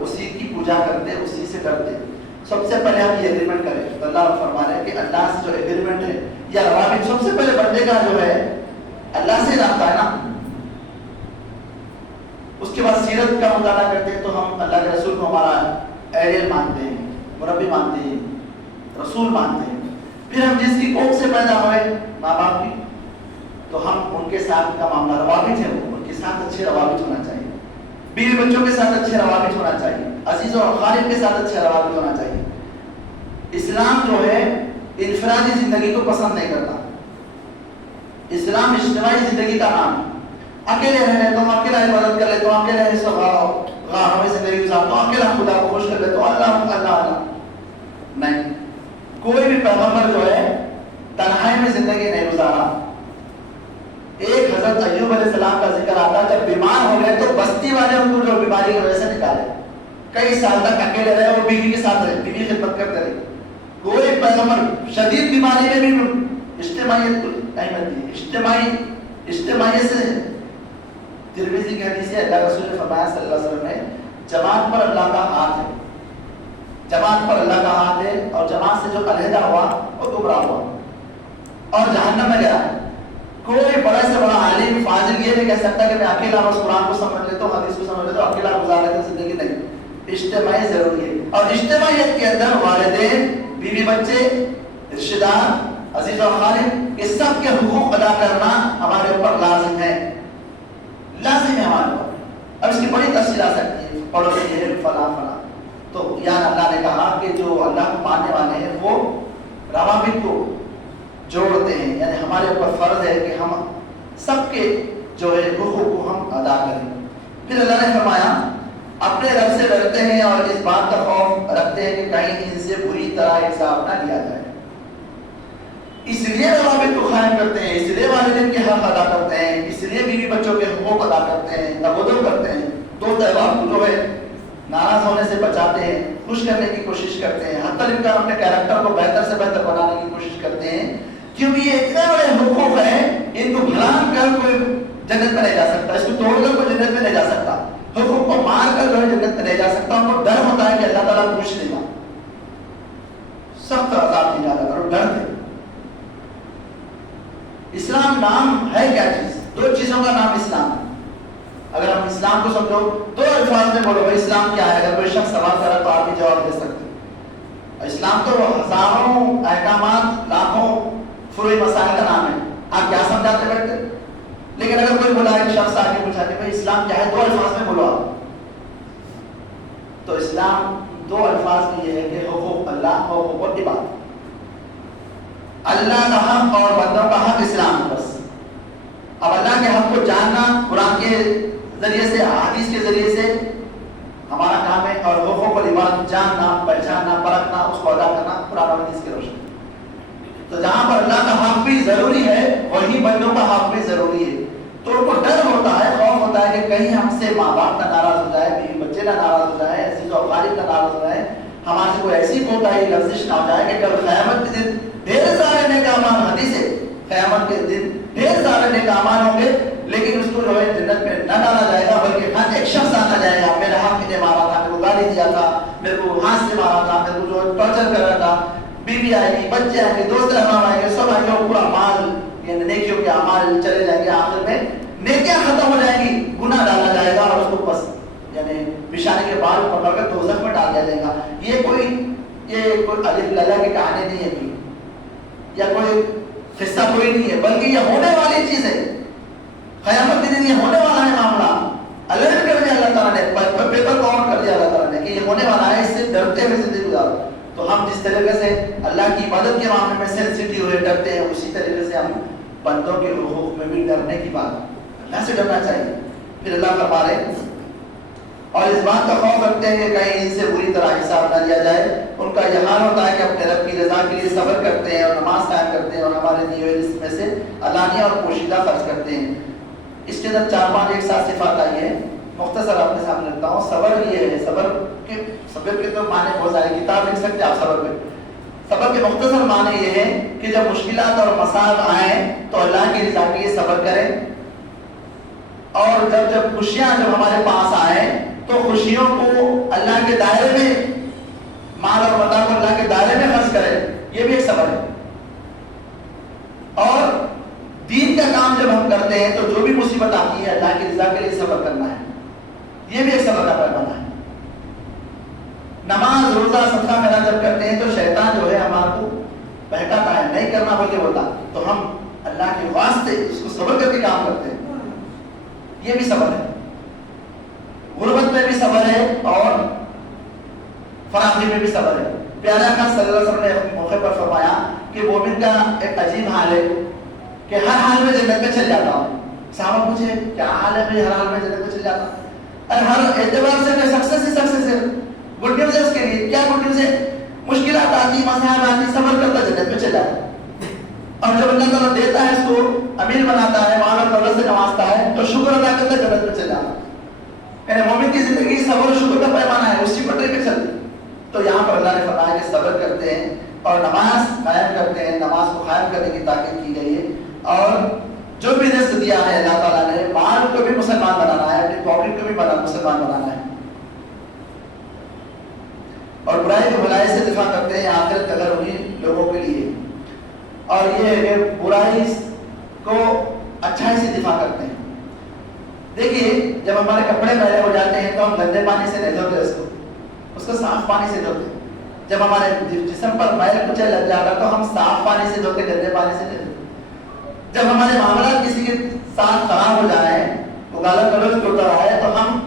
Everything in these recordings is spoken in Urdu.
اسی کی پوجا کرتے، اسی سے ڈرتے. سب سے پہلے ہم یہ ایگریمنٹ کریں. تو اللہ فرما رہے ہیں کہ اللہ سے جو ایگریمنٹ ہے یا روابط، سب سے پہلے بندے کا جو ہے اللہ سے رابطہ ہے نا. اس کے بعد سیرت کا مطالعہ کرتے ہیں تو ہم اللہ کے رسول کو ہمارا ایڈیل مانتے ہیں، مربی مانتے ہیں، رسول مانتے ہیں. پھر ہم جس کی کوکھ سے پیدا ہوئے ماں باپ کی، تو ہم ان کے ساتھ کا معاملہ روابط ہے، ان کے ساتھ اچھے روابط ہونا چاہیے. بیوی بچوں کے ساتھ اچھے روابط ہونا چاہیے. عزیزوں اور خالد کے ساتھ اچھے روابط ہونا چاہیے. اسلام جو ہے انفرادی زندگی کو پسند نہیں کرتا. اسلام اجتماعی زندگی کا نام ہے. اکیلے رہنے تو اکیلا عبادت کر لیتے ہو، اکیلے غار میں زندگی گزارتا ہوں، اکیلا خدا کو خوش کر لیتے ہو، اللہ اللہ اللہ. نہیں، کوئی بھی پیغمبر جو ہے تنہائی میں زندگی نہیں گزارا. ایک حضرت ایوب علیہ السلام کا ذکر آتا ہے، جب بیمار ہو گئے تو بستی والے ان کو جو بیماری کی وجہ سے نکالے. کئی سال تک اکیلے رہے اور بیوی کے ساتھ رہے، بیوی خدمت کرتے رہے. کوئی پیغمبر شدید بیماری میں بھی اجتماعیت کو اہمیت دی. اجتماعیت سے ترمذی کی حدیث ہے، اللہ رسول نے فرمایا صلی اللہ علیہ وسلم نے، جماعت پر اللہ کا ہاتھ ہے، جماعت پر اللہ کا ہاتھ ہے، اور جماعت سے جو علیحدہ ہوا وہ گمراہ ہوا اور جہنم میں گیا. کوئی بڑا سے بڑا عالم فاضل یہ نہیں کہہ سکتا کہ میں اکیلا بس قرآن کو سمجھ لیتا ہوں، حدیث کو سمجھ لیتا ہوں، اکیلا گزار لیتا ہوں زندگی. نہیں، اجتماعی ضروری ہے. اور اجتماعیت کے اندر والدین، بیوی بچے، رشتہ دار، عزیز و خالد، یہ سب کے حقوق ادا کرنا ہمارے اوپر لازم ہے، لازم ہے ہمارے اوپر. اب اس کی بڑی تفصیل آ سکتی ہے، پڑھو یہ ہے فلاں فلاں. تو یہاں اللہ نے کہا کہ جو اللہ کو ماننے والے ہیں وہ روابط کو جوڑتے ہیں، یعنی ہمارے اوپر فرض ہے کہ ہم سب کے جو ہے حقوق کو ہم ادا کریں. پھر اللہ نے فرمایا اپنے رب سے ڈرتے ہیں اور اس بات کا خوف رکھتے ہیں کہ کہیں ان سے بری طرح حساب نہ لیا جائے. اس لیے روابط کو قائم کرتے ہیں، اس لیے والدین کے حق ادا کرتے ہیں، اس لیے بیوی بچوں کے حقوق ادا کرتے ہیں، تبادل کرتے ہیں. دو تہوار کو جو ہے ناراض ہونے سے بچاتے ہیں، خوش کرنے کی کوشش کرتے ہیں، حتی الامکان اپنے کیریکٹر کو بہتر سے بہتر بنانے کی کوشش کرتے ہیں، کیونکہ یہ اتنے بڑے حقوق ہیں، ان کو بھلا کر کوئی جنت میں نہیں جا سکتا، اس کو توڑ کر کوئی جنت میں نہیں جا سکتا، حقوق کو مار کر کوئی جنت میں نہیں جا سکتا. ان کو ڈر ہوتا ہے کہ اللہ تعالیٰ پوچھ لے گا، سخت عذاب دی جاتا ہے، ڈر تھے. اسلام نام ہے کیا چیز؟ دو چیزوں کا نام اسلام ہے. اگر ہم اسلام کو سمجھو دو الفاظ میں بولو بھائی اسلام کیا ہے، اگر کوئی شخص سوال کرا تو آپ بھی جواب دے سکتے ہیں. اسلام تو ہزاروں احکامات، لاکھوں فروعی مسائل کا نام ہے، آپ کیا سمجھاتے بیٹھتے. لیکن اگر کوئی بولا ایک شخص آگے پوچھا کہ بھائی اسلام کیا ہے، دو الفاظ میں بولو آپ، تو اسلام دو الفاظ میں یہ ہے کہ حقوق اللہ اور حقوق عباد. اللہ کا حق اور بندوں کا حق اسلام. بس اب اللہ کے حق کو جاننا قرآن کے ذریعے سے، حدیث کے ذریعے سے ہمارا کام ہے، اور حقوق العباد جاننا، پہچاننا، پرکھنا، اس کو ادا کرنا قرآن اور حدیث کے روشنی. تو جہاں پر اللہ کا حق بھی ضروری ہے وہیں بندوں کا حق بھی ضروری ہے. تو ان کو ڈر ہوتا ہے، خوف ہوتا ہے کہ کہیں ہم سے ماں باپ نہ ناراض ہو جائے، بیوی بچے نہ ناراض ہو جائے، عزیز و اقارب نہ ناراض ہو جائے، ہمارے سے کوئی ایسی کوتاہی لفزش نہ ہو جائے کہ کل قیامت کے دن ڈھیر سارے نیک اعمال، حدیث ہے قیامت کے دن ڈھیر سارے نیک اعمال ہوں گے، لیکن اس کو جو ہے جنت میں نہ ڈالا جائے گا، بلکہ ہر ایک شخص آنا جائے گا، میرا حق نے مارا تھا، میرے کو گالی دیا تھا، میرے کو ہاتھ سے مارا تھا، میرے کو جو ٹارچر کر رہا تھا، بیوی آئے گی، بچے آئیں گے، دوست احباب آئیں گے، سب آئیں گے، پورا مال یعنی نیکیوں کے اعمال چلے جائیں گے. آخر میں نیکیاں ختم ہو جائیں گی، گناہ ڈالا جائے گا اور اس کو بس یعنی بچھانے کے بعد پکڑ کر دوزخ میں ڈال دیا جائے گا. یہ کوئی الف للا کی کہانی نہیں ہے یا کوئی قصہ کوئی نہیں ہے، بلکہ یہ ہونے والی چیز ہے. قیامت کے دن یہ ہونے والا ہے معاملہ. الرٹ کر دیا اللہ تعالیٰ نے، پیپر کاؤنٹ کر دیا اللہ تعالیٰ نے کہ یہ ہونے والا ہے، اس سے ڈرتے ہوئے زندگی گزارو. تو ہم جس طریقے سے اللہ کی عبادت کے معاملے میں سینسٹیو ہوئے ڈرتے ہیں، اسی طریقے سے ہم بندوں کے حقوق میں بھی ڈرنے کی بات، اللہ سے ڈرنا چاہیے. پھر اللہ فرما رہے اور اس بات کا خوف رکھتے ہیں کہ کہیں ان سے بری طرح حساب نہ لیا جائے. ان کا یہ حال ہوتا ہے کہ اپنے رب کی رضا کے لیے صبر کرتے ہیں اور نماز قائم کرتے ہیں اور ہمارے دیے ہوئے رزق میں سے علانیہ اور پوشیدہ خرچ کرتے ہیں. اس کے اندر 4-5 ایک ساتھ صفات آئی ہے، مختصر آپ کے سامنے رکھتا ہوں. صبر یہ ہے، صبر کے تو معنی بہت سارے، کتاب لکھ سکتے آپ صبر پہ. صبر کے مختصر معنی یہ ہے کہ جب مشکلات اور مسائل آئیں تو اللہ کی رضا کے لیے صبر کریں، اور جب خوشیاں جب ہمارے پاس آئیں تو خوشیوں کو اللہ کے دائرے میں، مال اور متاع کو اللہ کے دائرے میں خرچ کرے، یہ بھی ایک صبر ہے۔ اور دین کا کام جب ہم کرتے ہیں تو جو بھی مصیبت آتی ہے اللہ کی رضا کے لیے صبر کرنا ہے، یہ بھی ایک صبر کا پیمانہ ہے۔ نماز روزہ صدقہ خیرات جب کرتے ہیں تو شیطان جو ہے ہمارے کو بہکاتا ہے، نہیں کرنا بلکہ ہوتا، تو ہم اللہ کے واسطے اس کو صبر کر کے کام کرتے ہیں، یہ بھی صبر ہے۔ غربت میں بھی صبر ہے اور فراخی میں بھی صبر ہے۔ پیارا خان صلی اللہ علیہ وسلم نے موقع پر فرمایا کہ مومن کا ایک عجیب حال ہے کہ ہر حال میں جنت میں چل جاتا ہوں۔ صحابہ پوچھے کیا حال ہے میں ہر حال میں جنت میں چل جاتا ہوں؟ اور ہر اعتبار سے میں سکسیس ہے، گڈ نیوز ہے اس کے لیے۔ کیا گڈ نیوز ہے؟ مشکلات آتی، مسائل آتی، صبر کرتا جنت میں چل جاتا ہے۔ اور جب اللہ تعالیٰ دیتا ہے اس کو، امیر بناتا ہے، مال اور دولت سے نوازتا ہے، تو شکر ادا کرتا ہے جنت میں چل جاتا ہے۔ یعنی مومن کی زندگی صبر و شکر کا پیمانہ ہے، اسی پٹری پہ چلتی۔ تو یہاں پر اللہ نے فرمایا کہ صبر کرتے ہیں اور نماز قائم کرتے ہیں، نماز کو قائم کرنے کی تاکید کی گئی ہے۔ اور جو بھی رزق دیا ہے اللہ تعالیٰ نے، مال کو بھی مسلمان بنانا ہے، اپنی پاکٹ کو بھی مسلمان بنانا ہے، اور برائی کو بھلائی سے دفاع کرتے ہیں آخرت اگر انہیں لوگوں کے لیے، اور یہ ہے کہ برائی کو اچھائی سے دفاع کرتے ہیں۔ دیکھیے جب ہمارے کپڑے میلے ہو جاتے ہیں تو ہم گندے پانی سے نہیں دھوتے اس کو صاف پانی سے دھوتے۔ جب ہمارے جسم پر میل کچھ لگ جاتا تو ہم صاف پانی سے دھوتے، گندے پانی سے نہیں دھوتے۔ جب ہمارے معاملات کسی کے ساتھ خراب ہو جائیں، وہ گالا گلوچ کرتا رہا ہے، تو ہم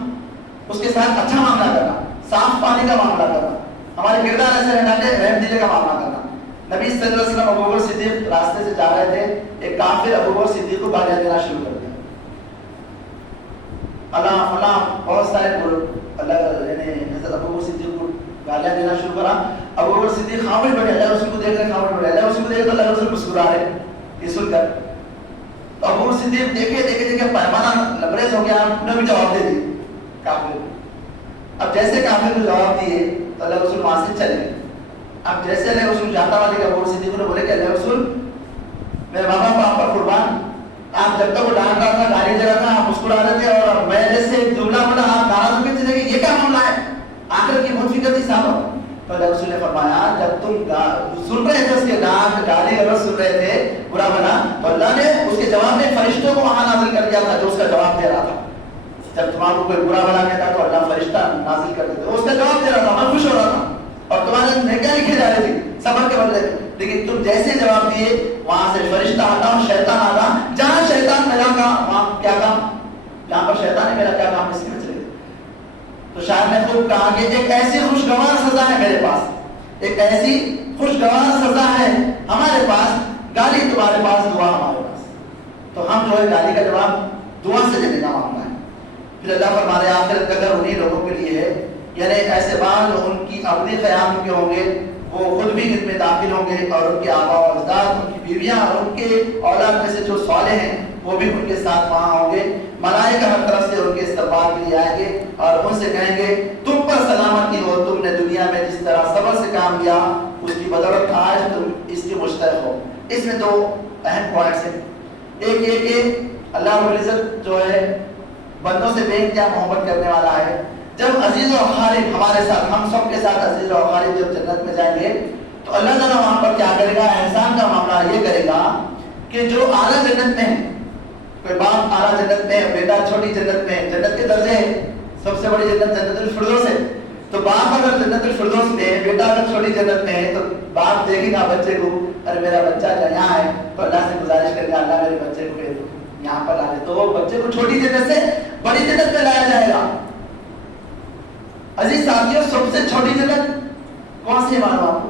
اس کے ساتھ اچھا معاملہ کرنا، صاف پانی کا معاملہ کرنا، ہمارے کردار ایسے رہنا کہ رحم دلی کا معاملہ کرنا۔ نبی صلی اللہ علیہ وسلم ابو بکر صدیق راستے سے جا رہے تھے، ایک کافر ابو بکر صدیق کو گالیاں دینا شروع کر دیا، اللہ فلاں بہت سارے اللہ یعنی حضرت ابو بکر صدیق کو گالیاں دینا شروع کرا۔ ابو بکر صدیق خاموش بیٹھے، اللہ رسول کو دیکھ رہے خاموش بیٹھے، اللہ رسول کو دیکھ تو اللہ رسول مسکرا رہے یہ سن کر۔ تو ابو بکر صدیق دیکھے پیمانہ لبریز ہو گیا، انہوں نے بھی جواب دے دی کافر۔ اب جیسے کافر کو جواب دیے تو اللہ رسول وہاں سے چلے گئے۔ اب جیسے اللہ رسول جاتا ہوا دیکھا، ابو بکر صدیق نے بولے کہ اللہ رسول میرے ماں باپ آپ پر قربان، آپ جب تک وہ ڈانٹ رہا تھا، گالی دے رہا تھا، آپ مسکرا رہے تھے، اور میں جیسے جملہ بولا آپ ناراض ہو گئے تھے کہ یہ کیا معاملہ ہے، آخرت کی بہت فکر تھی صاحب۔ تو اللہ رسول نے فرمایا جب تم سن رہے تھے اس کے ڈانٹ گالی اگر سن رہے تھے برا بنا، تو اللہ نے اس کے جواب میں فرشتوں کو وہاں نازل کر دیا تھا جو اس کا جواب دے رہا تھا۔ جب تمہارے کو کوئی برا بنا کہتا تو اللہ فرشتہ نازل کر دیتے، اس کا جواب دے رہا تھا، میں خوش ہو رہا تھا، اور تمہارے نیکیاں لکھی جا رہی تھی صبر کے بدلے میں۔ لیکن تم جیسے جواب دیے وہاں سے فرشتہ آتا اور شیطان آتا، جہاں شیطان میرا کام وہاں کیا کام، جہاں پر شیطان ہے میرا کیا کام، اس میں چلے۔ تو شاعر نے خوب کہا کہ ایک ایسی خوشگوار سزا ہے میرے پاس، ایک ایسی خوشگوار سزا ہے ہمارے پاس، گالی تمہارے پاس، دعا ہمارے پاس۔ تو ہم جو ہے گالی کا جواب دعا سے دینے کا معاملہ ہے۔ پھر اللہ فرمانے آخرت کا گھر انہی لوگوں کے لیے ہے، یعنی ایسے بعض جو ان کی اپنی قیام کے ہوں گے وہ خود بھی ان میں داخل ہوں گے، اور ان کے آبا و اجداد، ان کی بیویاں اور ان کے اولاد میں سے جو صالح ہیں وہ بھی ان کے ساتھ وہاں ہوں گے۔ ملائکہ ہر طرف سے ان کے استقبال کے لیے آئیں گے اور ان سے کہیں گے تم پر سلامتی ہو، تم نے دنیا میں جس طرح صبر سے کام لیا اس کی بدولت آج تم اس کے مستحق ہو۔ اس میں دو اہم پوائنٹس ہیں، ایک یہ کہ اللہ رب العزت جو ہے بندوں سے بے انتہا محبت کرنے والا ہے۔ جب عزیز و خالد ہمارے ساتھ، ہم سب کے ساتھ عزیز و خالد جب جنت میں جائیں گے تو اللہ تعالیٰ وہاں پر کیا کرے گا، احسان کا معاملہ یہ کرے گا کہ جو اعلیٰ جنت میں ہے، کوئی باپ اعلیٰ جنت میں، بیٹا چھوٹی جنت میں، جنت کے درجے ہیں، سب سے بڑی جنت جنت الفردوس ہے، تو باپ اگر جنت الفردوس میں ہے، بیٹا اگر چھوٹی جنت میں ہے، تو باپ دیکھے گا بچے کو، ارے میرا بچہ یہاں ہے، تو اللہ سے گزارش کرے گا اللہ میرے بچے کو یہاں پر لا دے، تو وہ بچے کو چھوٹی جنت سے بڑی جنت میں لایا جائے گا۔ عزیز ساتھیوں، سب سے چھوٹی جنت کون سی ہے معلوم آپ کو؟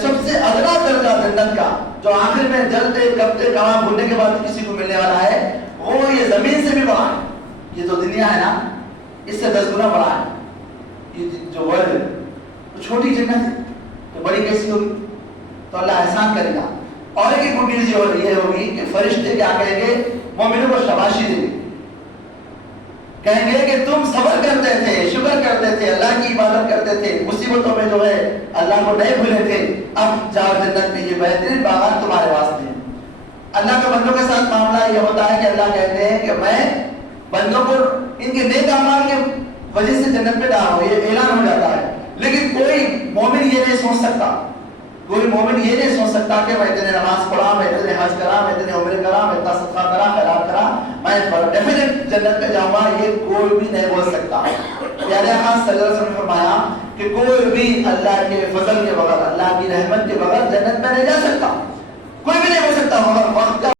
سب سے ادنا درجہ جنت کا جو آخر میں جلتے کبتے کماں بھولنے کے بعد کسی کو ملنے والا ہے، وہ یہ زمین سے بھی بڑا ہے۔ یہ جو دنیا ہے نا، اس سے 10 گنا بڑا ہے۔ یہ جو ورلڈ ہے وہ چھوٹی جنت ہے تو بڑی کیسی ہوگی؟ تو اللہ احسان کرے گا۔ اور ایک گڈ نیوز یہ ہوگی کہ فرشتے کیا کہیں گے، مومنوں کو شاباشی دیں گے، کہیں گے کہ تم صبر کرتے تھے، شکر کرتے تھے، اللہ کی عبادت کرتے تھے، مصیبتوں میں جو ہے اللہ کو نہیں بھولے تھے، اب جاؤ جنت میں، یہ بہترین باغات تمہارے واسطے ہیں۔ اللہ کے بندوں کے ساتھ معاملہ یہ ہوتا ہے کہ اللہ کہتے ہیں کہ میں بندوں کو ان کے نیک اعمال کے وجہ سے جنت میں داخل ہو، یہ اعلان ہو جاتا ہے. لیکن کوئی مومن یہ نہیں سوچ سکتا، کوئی مومن یہ نہیں سوچ سکتا کہ میں اتنے نماز پڑھا، میں اتنے حج کرا، میں اتنے عمرے کرا، میں اتنا صدقہ کرا، خیرات کرا، میں ڈیفینیٹ جنت میں جاؤں گا. یہ کوئی بھی نہیں بول سکتا. پیارے آقا صلی اللہ علیہ وسلم نے فرمایا کہ کوئی بھی اللہ کے فضل کے بغیر، اللہ کی رحمت کے بغیر جنت میں نہیں جا سکتا. کوئی بھی نہیں ہو سکتا. مگر وقت